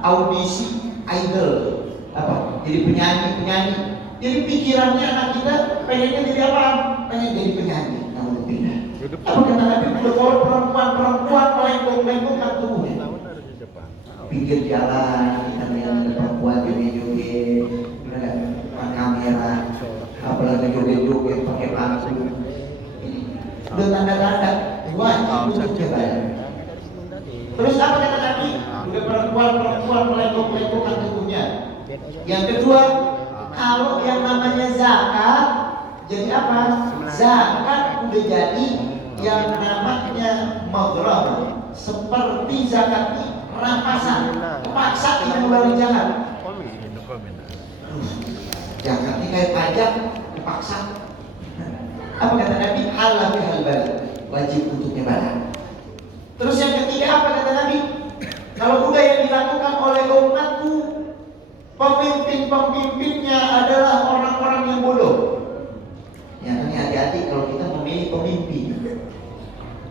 audisi idol, apa? Jadi penyanyi. Jadi pikirannya anak kita pengennya jadi apa? Pengen jadi penyanyi. Namun pindah. Apa kata Nabi? Kalau perempuan melengkung-lengkungkan tubuhnya. Pinggir jalan, kita melihat ada perempuan joget-joget, pakai kamera, apalagi joget-joget pakai panggung. Udah tanda-tanda wajib untuk dibayar. Terus apa kata Nabi? Udah perempuan melengkung-lengkungkan tubuhnya. Yang kedua, kalau yang namanya zakat, jadi apa? Zakat udah jadi yang namanya maghrab, seperti zakat ini rampasan, paksa kita kembali jalan. Zakat ini kayak pajak, dipaksa. Apa kata Nabi? Halal bihal balik, wajib untuk nyebaran. Terus yang ketiga apa kata Nabi? Kalau udah yang dilakukan oleh umatku, pemimpinnya adalah orang-orang yang bodoh. Ya kan, hati-hati kalau kita memilih pemimpin.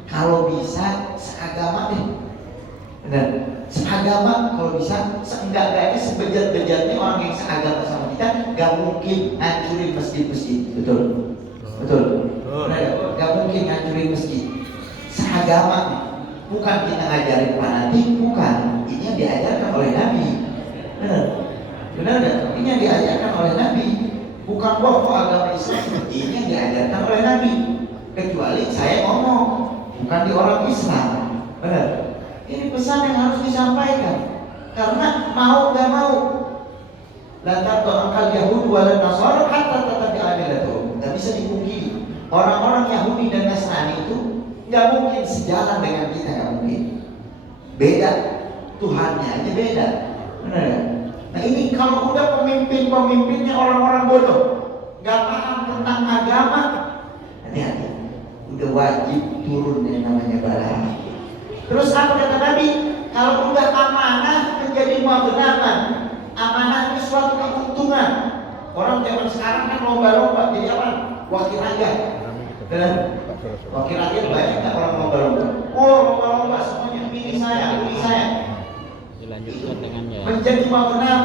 Kalau bisa seagama deh, benar. Seagama kalau bisa, seenggak-enggaknya sebejat-bejatnya orang yang seagama sama kita, gak mungkin hancurin masjid-masjid, betul? Benar, gak mungkin hancurin masjid. Seagama, bukan kita ngajarin fanatik, bukan. Ini yang diajarkan oleh Nabi, benar gak? Ini yang diajarkan oleh Nabi, bukan bahwa agama Islam seperti ini yang diajarkan oleh Nabi. Kecuali saya ngomong, bukan di orang Islam, benar. Ini pesan yang harus disampaikan. Karena mau gak mau, la ta'tal Yahud wal Nasara hatta tatabi'a millatuhum. Gak bisa dipungkiri, orang-orang Yahudi dan Nasrani itu gak mungkin sejalan dengan kita, gak mungkin. Beda, Tuhannya aja beda, benar ya? Nah ini kalau udah pemimpinnya orang-orang bodoh, gak paham tentang agama, hati-hati, udah wajib turun yang namanya bala. Terus apa kata Nabi? Kalau udah amanah menjadi maghnam. Amanah itu suatu keuntungan. Orang zaman sekarang kan lomba-lomba jadi apa? Wakil rakyat. Dan wakil rakyat banyak kan orang lomba-lomba. Oh, lomba-lomba semuanya pilih saya. Dilanjutkan dengan ya. Menjadi maghnam.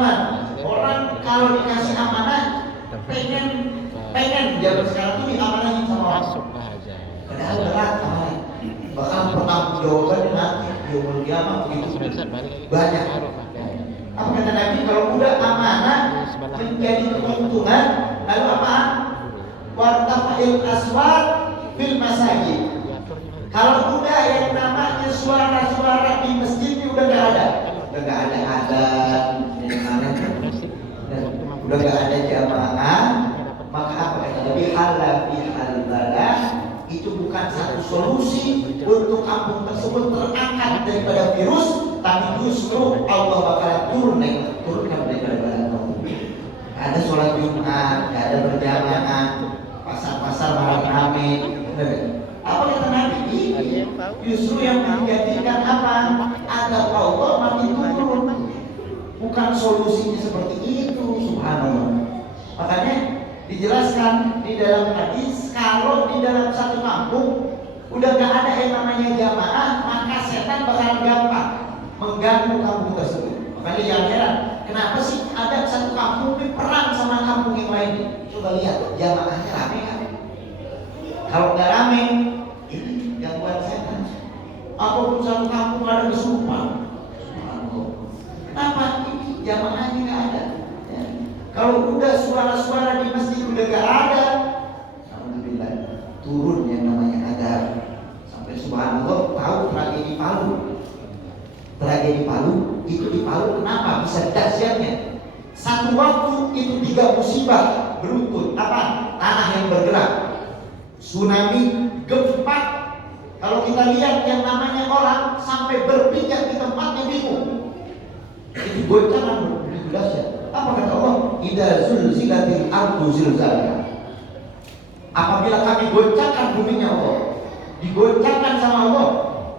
Orang kalau dikasih amanah pengen zaman sekarang tuh diamanahin sama orang. Masuk aja. Padahal berat amanah. Bahkan pertanggung jawabannya nanti yaumul qiyamah begitu banyak. Apa kata Nabi? Kalau udah amanah menjadi keuntungan, lalu apa? Wartafa'il aswat fil masajid. Kalau udah yang namanya suara-suara di masjid ini udah nggak ada adzan, udah nggak ada jamaah, maka apa kata Nabi? Halal bihal balah. Itu bukan satu solusi untuk kampung tersebut terangkat daripada virus, tapi justru Allah bakalan turunkan daripada badan kamu. Ada sholat Jumat, ada berjamaah, pasar-pasar malam ramai. Apa kata Nabi? Ini justru yang menjadikan apa? Adab Allah makin turun. Bukan solusinya seperti itu, subhanallah. Makanya dijelaskan di dalam hadis, kalau di dalam satu kampung udah gak ada yang namanya jamaah, maka setan bakal gampang mengganggu kampung tersebut. Makanya jangan heran, kenapa sih ada satu kampung ini perang sama kampung yang lain? Coba lihat jamaahnya rame kan? Kalau nggak rame, ini gangguan setan. Apapun satu kampung ada kesurupan. Kenapa? Ini jamaahnya nggak ada. Kalau udah suara-suara di masjid udah gak ada, alhamdulillah turun yang namanya adab. Sampai subhanallah tahu tragedi Palu. Tragedi Palu itu di Palu kenapa bisa dahsyatnya? Satu waktu itu 3 musibah beruntun. Apa? Tanah yang bergerak, tsunami, gempa. Kalau kita lihat yang namanya orang sampai berpijak di tempatnya bingung. Itu goncangan begitu dahsyat. Apa kata Allah? Idza zulzilatil ardu zilzalaha. Apabila kami goncangkan buminya Allah, digoncangkan sama Allah,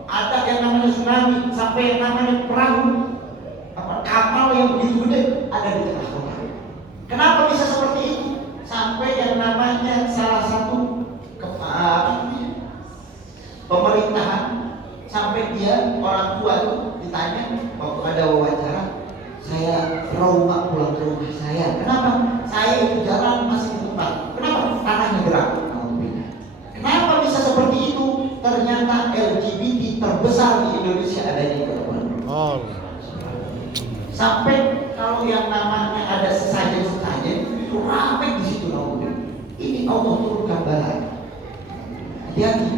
ada yang namanya tsunami, sampai yang namanya perahu, kapal yang begitu gede ada di tengah kota. Kenapa bisa seperti itu? Sampai yang namanya salah satu pemerintahan, sampai dia orang tua itu ditanya waktu ada wawancara, saya trauma pulang ke rumah saya. Kenapa? Saya itu jalan masih di tempat. Kenapa? Tanahnya gerak. Kenapa bisa seperti itu? Ternyata LGBT terbesar di Indonesia adanya di Kota Oh. Sampai kalau yang namanya ada sesajen-sesajen itu ramai di situ. Ini Allah turunkan bala. Hati-hati.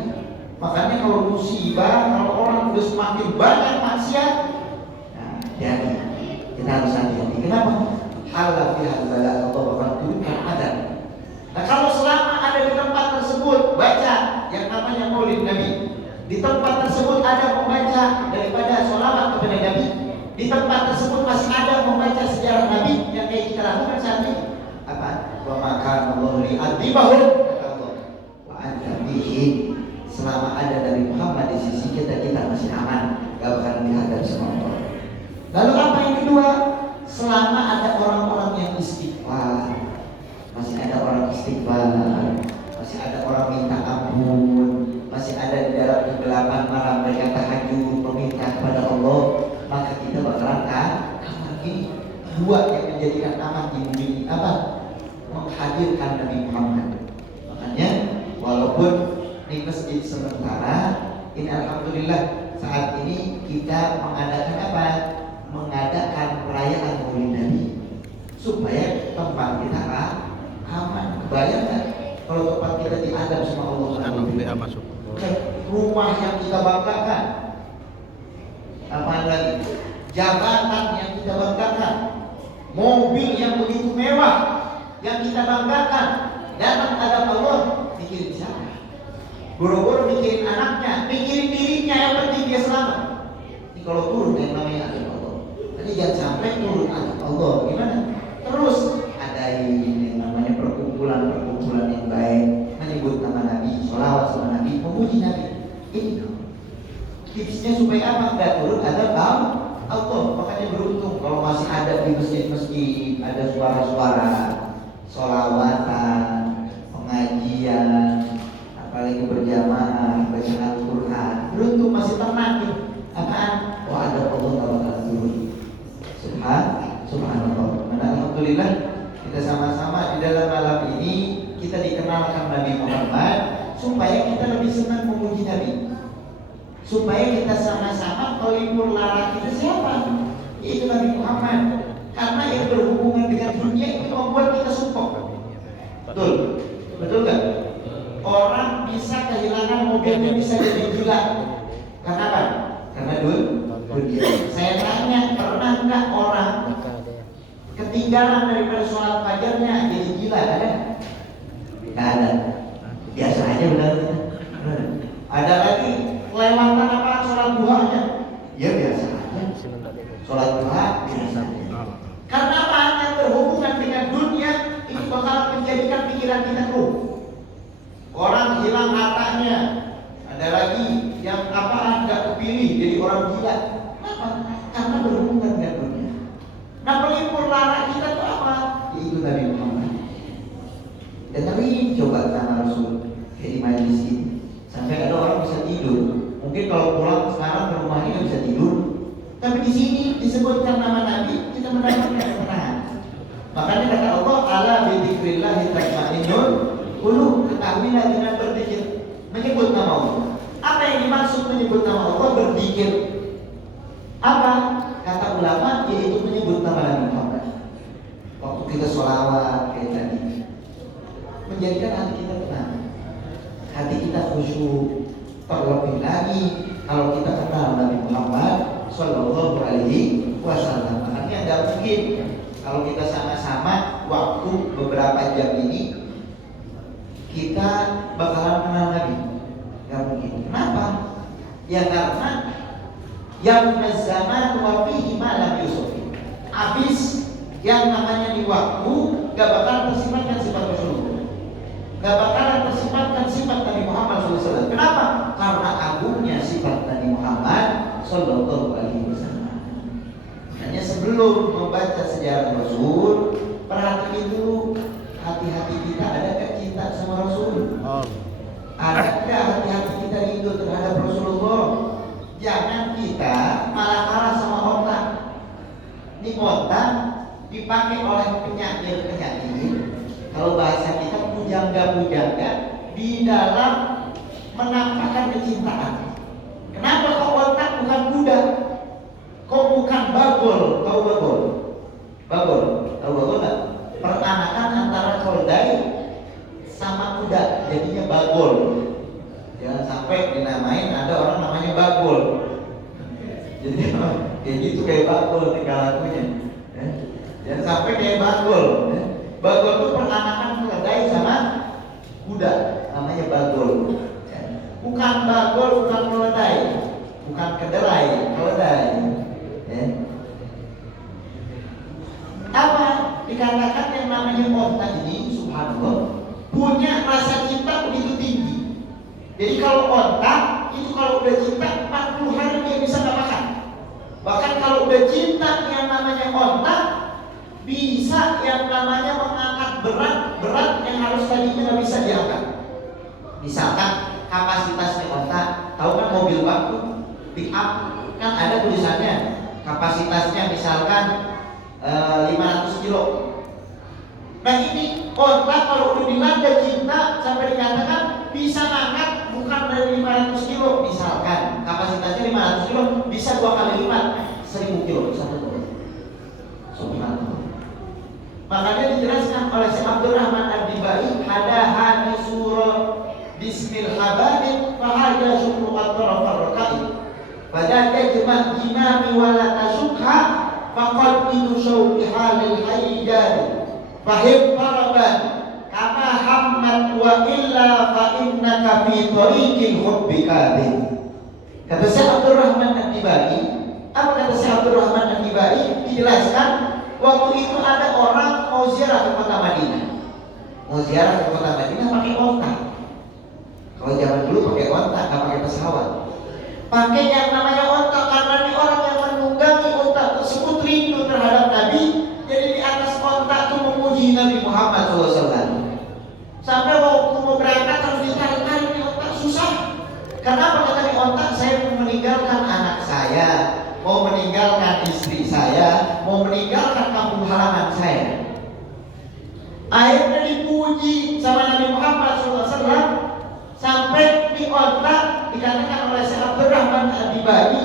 Makanya kalau musibah, kalau orang udah semakin banyak maksiat, nah, hati-hati. Kita harus hati-hati. Kenapa? Halal fi bala Allah bakal turunkan adab. Nah, kalau selama ada di tempat tersebut baca yang namanya Maulid Nabi, di tempat tersebut ada membaca daripada sholawat kepada Nabi, di tempat tersebut masih ada membaca sejarah Nabi yang kayak kita lakukan saat ini. Apa? Wa maka Allah li'adzibahum kata Allah wa anta bihim. Selama ada dari Muhammad di sisi kita, kita masih aman, gak bakalan dihadap sama Allah. Lalu apa yang kedua? Selama ada orang-orang yang istighfar, masih ada orang istighfar, masih ada orang minta ampun, masih ada di dalam kegelapan malam mereka tahajud meminta kepada Allah, maka kita bakalan aman ini. Dua yang menjadikan aman di bumi ini apa? Menghadirkan Nabi Muhammad. Makanya walaupun di masjid sementara, ini alhamdulillah saat ini kita mengadakan apa? Mengadakan perayaan Maulid Nabi supaya tempat kita aman. Bayangkan kalau tempat kita diadab sama Allah, masuk. rumah yang kita banggakan, apa lagi? Jabatan yang kita banggakan, mobil yang begitu mewah yang kita banggakan, datang adab Allah, mikirin siapa? Boro-boro mikirin anaknya, mikirin dirinya, yang penting dia selamat. Ini kalau turun yang namanya adab Allah. Jadi jangan sampai turun adab Allah. Gimana? Terus ada yang namanya perkumpulan yang baik, menyebut nama Nabi, sholawat sama Nabi, memuji Nabi. Ini tipsnya supaya apa? Nggak turun adab Allah. Makanya beruntung kalau masih ada di masjid-masjid ada suara-suara sholawatan, pengajian, apalagi berjamaah, bacaan Al-Quran. Beruntung masih tenang nih. Apaan? Oh, ada Allah nggak bakal turun. Subhanallah. Nah, alhamdulillah kita sama-sama di dalam malam ini kita dikenalkan Nabi Muhammad supaya kita lebih senang memuji Nabi. Supaya kita sama-sama pelipur lara kita siapa? Itu Nabi Muhammad. Karena yang berhubungan dengan dunia itu membuat kita sumpah. Betul? Betul nggak? Orang bisa kehilangan mobilnya, bisa jadi gila. Karena apa? Karena dunia. Saya tanya, pernah nggak orang ketinggalan daripada sholat fajarnya jadi gila? Ada? Nggak ada. Biasa aja benar. Ada lagi kelewatan apa sholat duhanya? Ya biasa aja. Sholat duha biasa. Karena apa? Yang berhubungan dengan dunia itu bakal menjadikan pikiran kita keruh. Orang hilang matanya, ada lagi yang apa nggak kepilih jadi orang gila. Kenapa? Karena berhubungan dengan dunia. Nah, pelipur lara kita itu apa? Itu Nabi Muhammad. Dan tapi coba sama Rasul kayak di majlis ini, sampai ada orang bisa tidur. Mungkin kalau pulang sekarang ke rumahnya nggak bisa tidur, tapi di sini disebutkan nama Nabi, kita mendapatkan ketenangan. Makanya kata Allah, ala bidzikrillah tatma'innul qulub. Ketahuilah dengan berzikir, menyebut nama Allah. Apa yang dimaksud menyebut nama Allah? Berzikir. Apa? Kata ulama, yaitu menyebut nama Nabi Muhammad. Waktu kita sholawat kayak tadi, menjadikan hati kita tenang, hati kita khusyuk. Terlebih lagi kalau kita kenal Nabi Muhammad Sallallahu Alaihi Wasallam. Makanya nggak mungkin kalau kita sama-sama waktu beberapa jam ini kita bakalan kenal Nabi. Nggak mungkin. Kenapa? Ya karena yang zaman wa fihi ma lam yusufi. Habis yang namanya di waktu gak bakalan tersifatkan sifat Rasulullah, gak bakalan tersifatkan sifat Nabi Muhammad SAW. Kenapa? Karena agungnya sifat Nabi Muhammad Sallallahu Alaihi Wasallam. Hanya sebelum membaca sejarah Rasul, perhatikan dulu hati-hati kita adakah cinta sama Rasul? Adakah hati-hati kita rindu terhadap Rasulullah? Jangan kita malah kalah sama otak. Ini onta dipakai oleh penyair-penyair, kalau bahasa kita pujangga-pujangga, di dalam menampakkan kecintaan. Kenapa kok onta bukan kuda? Kok bukan bagol? Tahu bagol? Bagol, tahu bagol nggak? Peranakan antara keledai sama kuda, jadinya bagol. Jangan sampai dinamain ada orang namanya bagol. Jadi kayak gitu kayak bagol tinggal lakunya. Jangan sampai kayak bagol. Bagol itu peranakan keledai sama kuda, namanya bagol. Bukan bagol, bukan keledai, bukan kedelai, keledai. Apa dikatakan yang namanya onta ini, subhanallah, punya rasa cinta begitu tinggi. Jadi kalau onta itu kalau udah cinta 40 hari dia bisa nggak makan. Bahkan kalau udah cinta yang namanya onta bisa yang namanya mengangkat berat yang harus tadinya nggak bisa diangkat. Misalkan kapasitasnya onta, tahu kan mobil bak tuh, pick up kan ada tulisannya kapasitasnya misalkan 500 kilo. Nah ini onta kalau udah dilanda cinta sampai dikatakan bisa ngangkat bukan dari 500 kilo, misalkan kapasitasnya 500 kilo bisa 2 kali lipat 1000 kilo satu ton. Subhanallah. Makanya dijelaskan oleh Syekh Abdul Rahman Ad-Dibai, hadahani surah bismil habadid fahaja syukru at-tarafar rakaib fadaka jema' jinami wala tasukha faqad itu syauqi halil hayyad fahim paraban kama hammat wa illa fa innaka fi tariqil hubbi kadin. Kata Syekh Abdul Rahman Ad-Dibai, apa kata Syekh Abdul Rahman Ad-Dibai? Dijelaskan waktu itu ada orang mau ziarah ke kota Madinah. Mau ziarah ke kota Madinah pakai onta. Kalau zaman dulu pakai onta, nggak pakai pesawat. Pakai yang namanya onta karena ini orang yang menunggangi onta tersebut rindu terhadap Nabi. Jadi di atas onta itu memuji Nabi Muhammad SAW. Sampai waktu mau berangkat harus ditarik-tarik di onta, susah. Kenapa kata di onta? Saya mau meninggalkan anak saya, mau meninggalkan istri saya, mau meninggalkan kampung halaman saya. Akhirnya dipuji sama Nabi Muhammad SAW. Sampai di onta dikatakan oleh Syekh Abdul Rahman Ad-Dibai,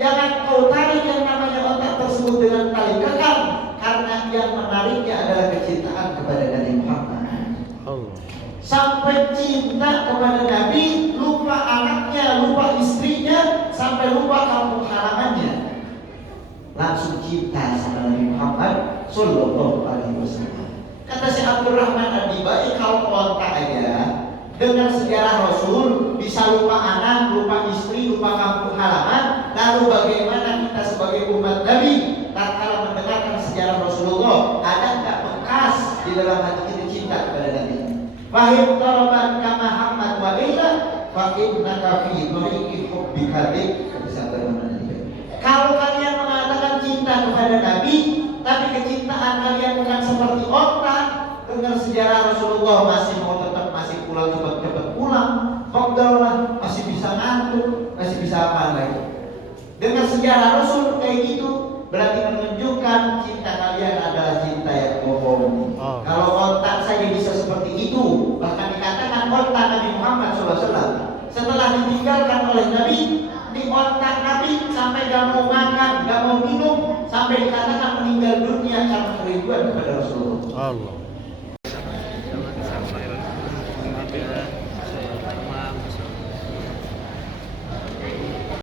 jangan kau tarik yang namanya onta tersebut dengan tali kekang, karena yang menariknya adalah kecintaan kepada Nabi Muhammad. Sampai cinta kepada Nabi, lupa anaknya, lupa istrinya, sampai lupa kampung halamannya, langsung cinta sama Nabi Muhammad Sallallahu Alaihi Wasallam. Kata Syekh Abdul Rahman Ad-Dibai, kalau onta aja dengar sejarah Rasul bisa lupa anak, lupa istri, lupa kampung halaman, lalu bagaimana kita sebagai umat Nabi tatkala mendengarkan sejarah Rasulullah, ada nggak bekas di dalam hati kita cinta kepada Nabi? Fahim taraban kama hamad wa illa fa innaka fi dhariqi hubbika dik. Kalau kalian mengatakan cinta kepada Nabi tapi kecintaan kalian bukan seperti onta, dengar sejarah Rasulullah masih mau tetap masih pulang cepat-cepat pulang, fakdallah masih bisa ngantuk, masih bisa apa lagi. Dengar sejarah Rasul kayak gitu berarti menunjukkan cinta kalian adalah cinta yang bohong. Kalau onta saja bisa seperti itu, bahkan dikatakan onta Nabi Muhammad SAW setelah ditinggalkan oleh Nabi, di onta Nabi sampai gak mau makan, gak mau minum, sampai dikatakan meninggal dunia karena kerinduan kepada Rasulullah. Allah.